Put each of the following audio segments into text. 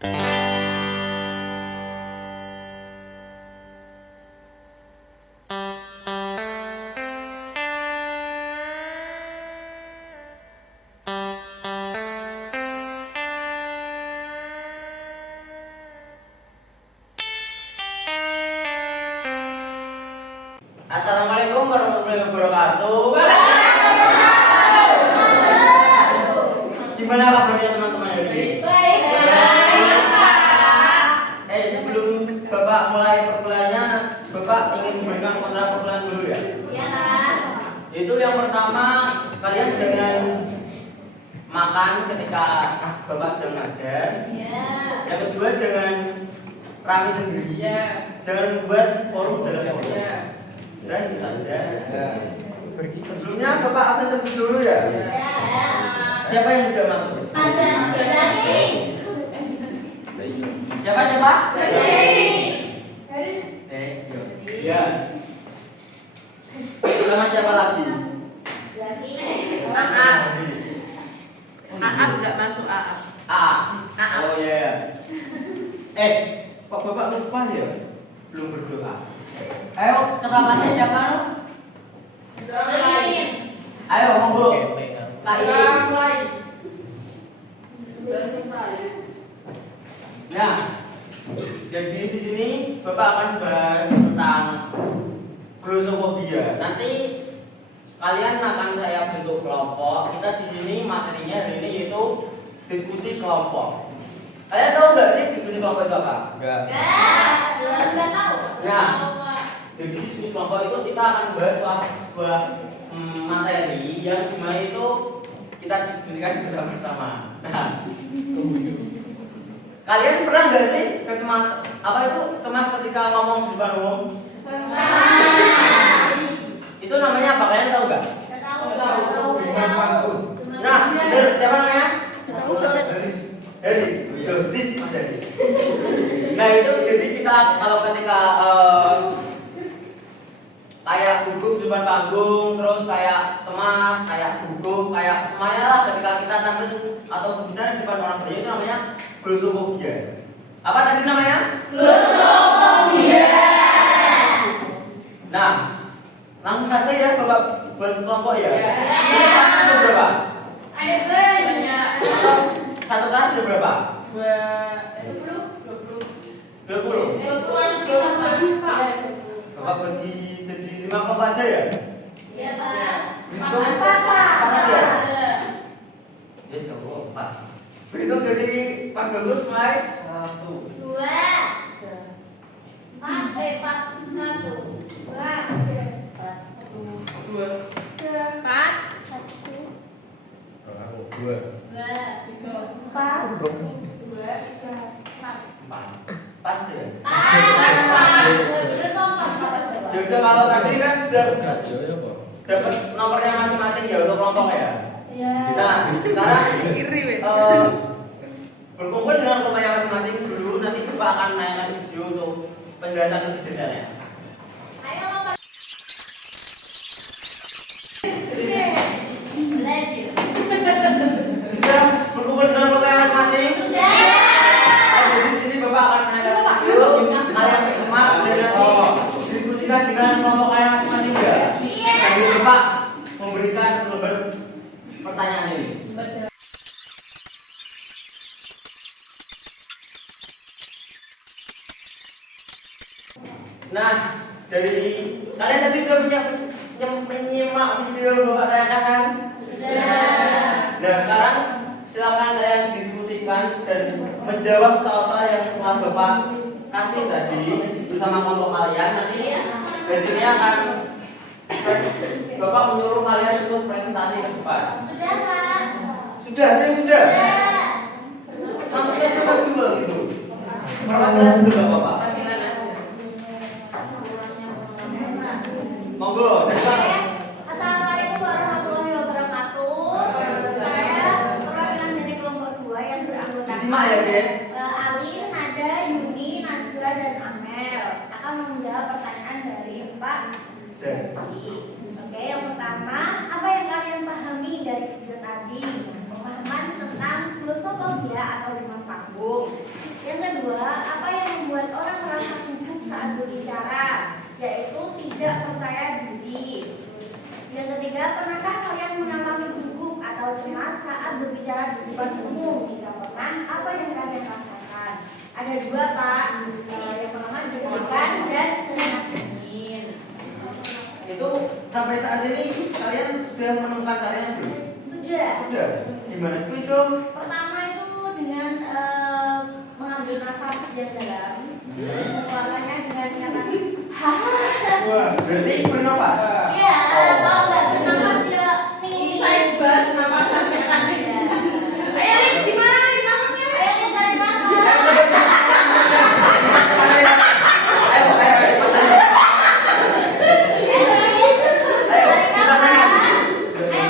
Assalamualaikum warahmatullahi wabarakatuh. Gimana kabarnya teman-teman hari ini? Sebelum Bapak mulai perkuliahannya, Bapak ingin memberikan kontrak perkuliahan dulu ya? Iya. Itu yang pertama, kalian jangan makan ketika Bapak sedang ngajar. Iya. Yang kedua, jangan rame sendiri. Jangan buat forum dalam forum. Dan itu saja. Sebelumnya Bapak absen terlebih dulu ya. Siapa yang sudah masuk? Siapa? Ya. Sama siapa lagi? Aap nggak masuk Aap. Oh ya. Kok Bapak lupa ya? Belum berdoa. Ayo ketawanya siapa? Ayo monggo. Kak Iin. Nah, jadi di sini Bapak akan bahas tentang glosofobia. Nanti kalian akan saya bentuk kelompok. Kita di sini materinya hari ini yaitu diskusi kelompok. Kalian tahu nggak sih diskusi kelompok itu apa? Enggak tahu. Nah, jadi diskusi kelompok itu kita akan bahas sebuah materi yang dimana itu kita diskusikan bersama-sama. Nah, kalian pernah nggak sih cemas ketika ngomong di depan umum? Itu namanya apa? Kalian tahu nggak? Nah, bener, siapa namanya? Haris. Mas Haris. Nah itu jadi kita kalau ketika kayak gugup di depan panggung, terus kayak cemas, kayak gugup, kayak semuanya lah ketika kita tampil atau berbicara di depan orang banyak itu namanya glosofobia. Apa tadi namanya? Glosofobia. Nah, langsung saja ya Bapak buat kelompok ya. Ini ada berapa? Ada banyak. Satu kelas ada berapa? 20. Bapak bagi jadi 5 kelompok aja ya? Iya, Pak. Berhitung 4 aja? Yes, 4. Berhitung dari Pak Bagus mulai 1 2 1 Pas ya? Bener Yaudah kalau tadi kan sudah dapat nomornya masing-masing ya untuk kelompok ya? Iya. Nah sekarang berkumpul dengan kelompoknya masing-masing dulu. Nanti Bapak akan nanya video untuk penjelasan lebih detailnya. Ayo lompat. Sudah berkumpul dengan kelompoknya masing-masing? Jadi di sini Bapak akan nanya video. Kalian semua dan nanti diskusikan dengan kelompoknya masing-masing ya? Jadi Bapak memberikan lembar pertanyaan ini. Nah, dari kalian tadi sudah menyimak video Bapak tanyakan kan? Nah, sekarang silakan kalian diskusikan dan menjawab soal-soal yang telah Bapak kasih tadi bersama kelompok kalian. Nanti besoknya akan Bapak menyuruh kalian untuk presentasi ke depan. Sudah, Pak. Sudah, ada yang sudah. Langsung aja maju lah gitu. Perwakilan dulu Bapak. Monggo. Assalamualaikum warahmatullahi wabarakatuh. Saya perwakilan dari kelompok 2 yang beranggota Disimak ya guys. Alin, Nada, Yuni, Najwa, dan Amel akan menjawab pertanyaan dari Pak Zaki. Oke, yang pertama, apa yang kalian pahami dari video tadi? Pemahaman tentang glosofobia atau demam panggung. Jika pernah, apa yang kalian rasakan? Ada dua, Pak. Yang pertama deg-degan dan keringat dingin. Itu sampai saat ini kalian sudah menemukan caranya belum? Sudah. Sudah. Gimana sih dong? Pertama itu dengan mengambil nafas yang dalam, terus mengeluarkannya dengan kata Wah, berarti bernafas? iya, kalau nggak bernafas ya nih. Saya bahas nama sampai tadi. Ayo Lin, gimana Lin nafasnya? Ayo nih tarik nafas.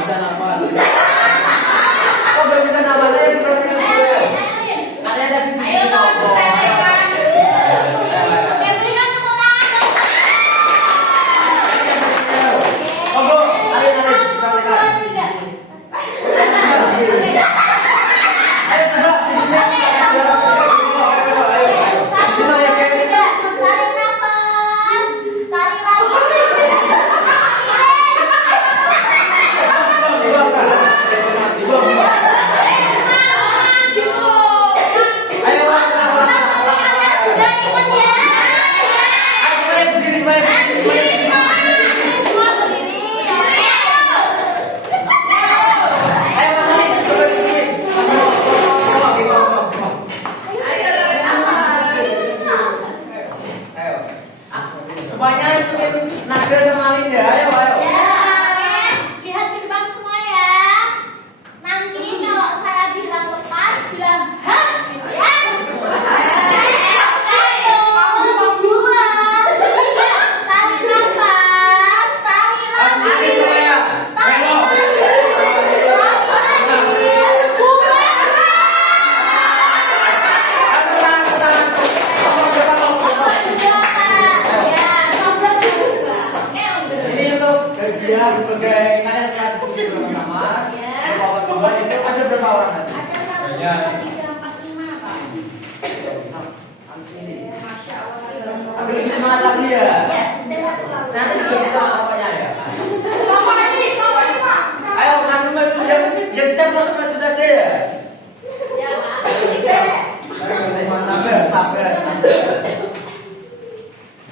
Bisa nafas. Kok belum bisa nafas? Saya berarti kalian ada di sini. Ayo kawan bertetekan. Berikan tepuk tangan dong. Monggo, kalian Satu, dua, tiga. Ayo coba di sini. Di sini ya guys. Tarik nafas. Tarik lagi. Ayo Sudah ikut ya. berdiri baik. Semua berdiri. Ayo Mas Ali, berdiri. Ayo. Semuanya ikutin Naga sama Alin ya. Ayo, ayo. Ya, lihat di depan semua ya. Nanti kalau saya bilang lepas, bilang hah, gitu ya. Satu, dua, tiga, tarik nafas, tarik lagi, Alin semuanya. tarik Ayo. lagi, tarik lagi, buang. Ya, nomor dua. Oke, udah. Ini untuk bagian sebagai kalian saat bersama-sama. Ya. Bapak dua itu ada berapa orang nanti? Ada satu, Ya. dua, tiga, empat, lima, Pak. Ini. Masya Allah. Agar lebih semangat lagi ya. Ya, sehat selalu. Nanti juga kita apanya ya. Bapak ini Pak. Ayo maju-maju yang siap langsung maju saja ya. Ya, Pak. Sabar, sabar.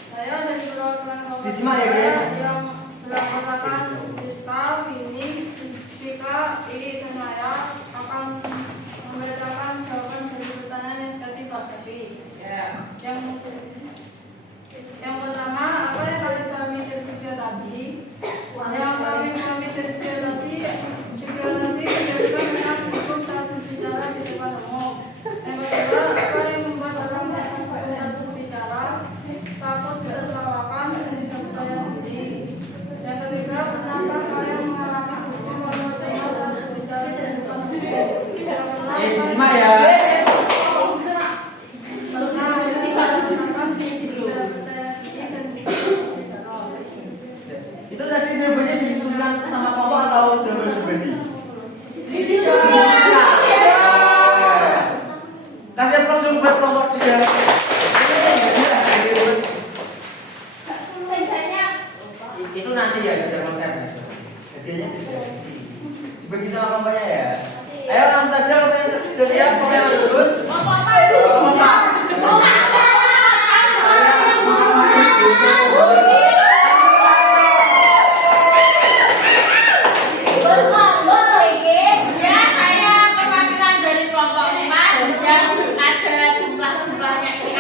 Saya dari perwakilan Disimak ya, guys. yang melaksanakan Ista, Vini, Vika, Ii, dan saya akan membacakan jawaban dari pertanyaan yang tadi Pak Tepi. Yang pertama, apa yang kalian pahami dari video tadi? Yang kami pahami dari video tadi dijelaskan dengan hukum saat berbicara di depan umum. Yang kedua, apa yang membuat orang saat berbicara takut tertawakan dan tidak percaya diri. Yang ketiga, pernahkah kalian mengalami hukum orang saat berbicara di depan umum? Yang keenam, Disimak ya. Itu tadi jawabannya didiskusikan sama kelompok atau jawaban pribadi? Kasih aplaus dulu buat kelompok 3. Itu nanti ya, ada konsepnya. Hadiahnya beda. Dibagi sama kelompoknya ya. Ayo langsung saja, kelompok yang sudah siap, kelompok yang lulus. Kelompok. Ya, saya perwakilan dari kelompok 4 yang ada jumlah-jumlahnya ini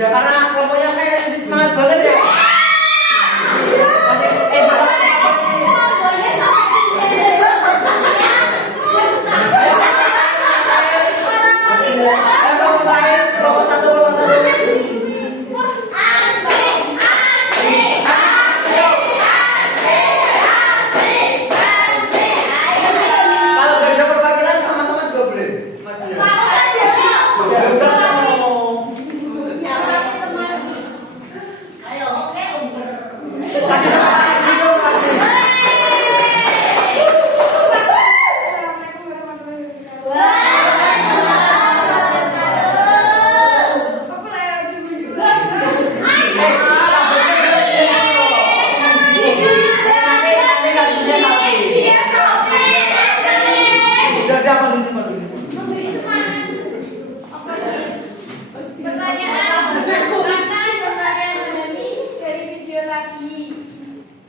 Ya karena kelompoknya kayak semangat banget ya.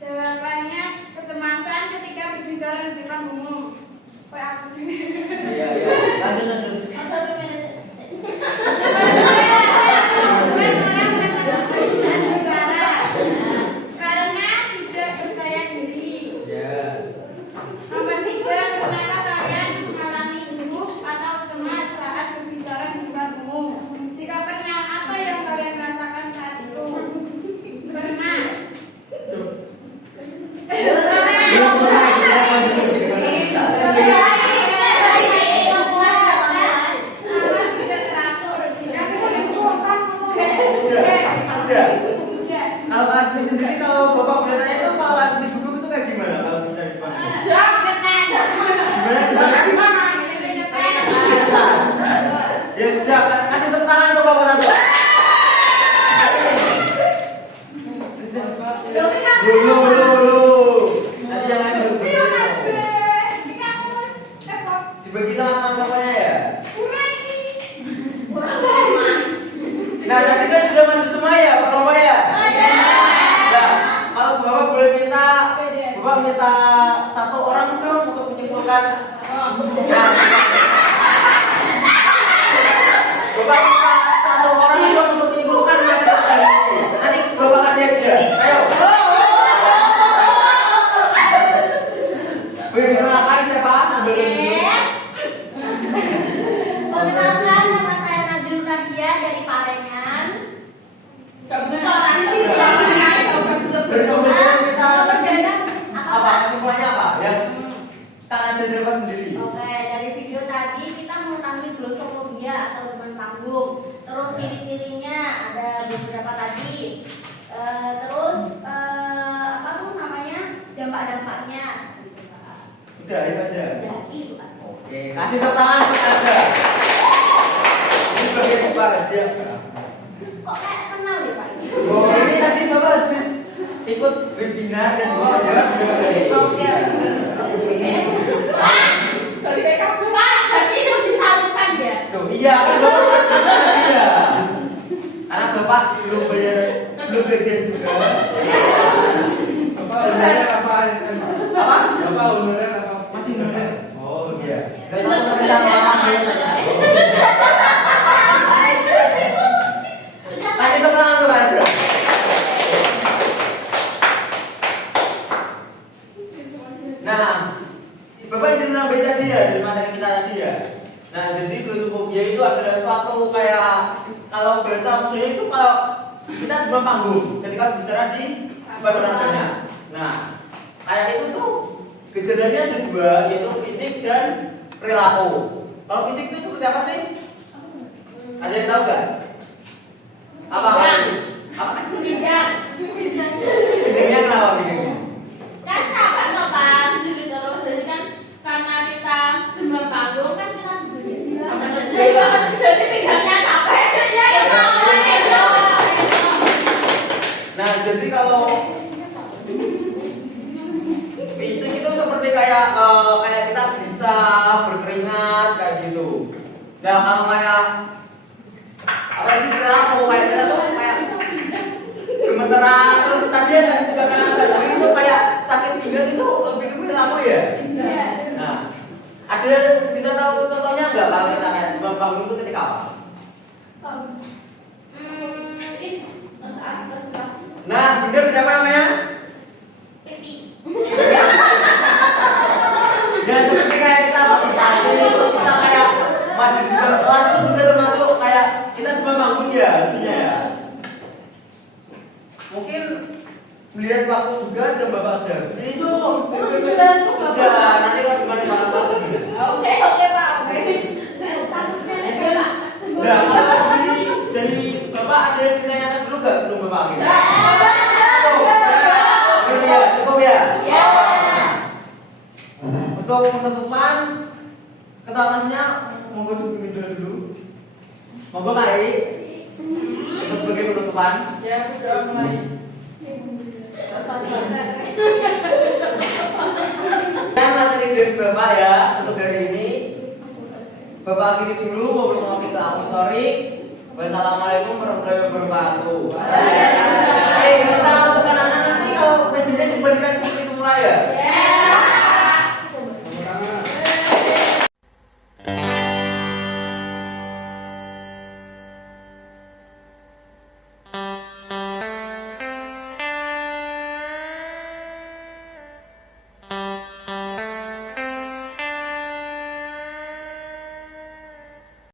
Jawabannya kecemasan ketika berbicara di depan umum. Kayak aku sini. Iya. Lanjut. Karena tidak percaya diri. Ya. Nomor 3, pernahkah kalian mengalami gugup atau cemas saat berbicara di depan umum? Jika pernah, apa yang kalian rasakan saat itu? Pernah. Kalau Asmi sendiri, kalau Bapak boleh tanya itu kalau Asmi gugup itu kayak gimana kalau bisa gimana? Ya bisa, kasih tepuk tangan untuk Bapak satu. Loh. Tadi yang lain baru dibagi sama teman-temannya ya. Nah, tapi kan sudah masuk semua ya, Pak Kelompok ya? Nah, kalau Bapak boleh Bapak minta satu orang dong untuk menyimpulkan. Bapak minta satu orang dong untuk menyimpulkan materi tadi. Nanti Bapak kasih aja. Ayo. Perkenalkan siapa? Perkenalkan, nama saya Nabil Nadia dari Palengan. Dari pembelajaran kita apa? Kesimpulannya apa? Ya, kan ada dapat sendiri. Oke, dari video tadi kita mengetahui glosofobia atau depan panggung. Terus ciri-cirinya ada beberapa tadi. Terus apa tuh namanya? Dampak-dampaknya seperti itu, Pak. Udah, itu aja. Ya, itu Pak. Oke, kasih tepuk tangan buat Anda. Ini sebagai sebuah hadiah. Kok kayak kenal ya Pak? Oh, ini tadi Bapak habis ikut webinar dan Bapak jalan juga dari. Oke. Pak, berarti itu disalurkan ya? Loh, iya kan Bapak tadi ya. Karena Bapak belum gajian juga. Bapak honorer apa? Apa? Bapak honorer apa? Masih honorer. Oh iya. Gak tahu pekerjaan lama ya tanya. Kasih tepuk tangan tuh Anda. Nah, Bapak izin menambahin tadi ya dari materi kita tadi ya. Nah, jadi glosofobia itu adalah suatu kayak kalau bahasa musuhnya itu kalau kita di depan panggung ketika bicara di depan orang banyak. Nah, kayak itu tuh gejalanya ada dua, yaitu fisik dan perilaku. Kalau fisik itu seperti apa sih? Ada yang tahu nggak? Apa? Apa? Bidangnya kenapa bidangnya? Kan capek loh Pak, jadi terus jadi kan karena kita sebelum panggung kan kita jadi bidangnya capek ya. Nah, jadi kalau fisik itu seperti kayak kita bisa berkeringat kayak gitu. Nah, kalau kayak apa sih perilaku kayak kita tuh kayak gemeteran, terus tadi ada juga tangan itu kayak sakit pinggang itu lebih ke perilaku ya. Nah, ada bisa tahu contohnya nggak kalau kita kayak panggung itu ketika apa? Lihat waktu juga jam Bapak sudah habis. Sudah. Sudah, nanti kalau gimana Pak? Oke Pak, oke. Takutnya nih Pak. Nah, kalau dari Bapak ada yang ditanyakan dulu nggak sebelum Bapak akhirnya? Cukup ya? Ya. Untuk penutupan ketua kelasnya monggo dipimpin dulu. Monggo Pak I. Untuk sebagai penutupan. Ya, sudah mulai. Dan materi dari Bapak ya untuk hari ini. Bapak akhiri dulu ngobrol-ngobrol kita motorik. Wassalamualaikum warahmatullahi wabarakatuh.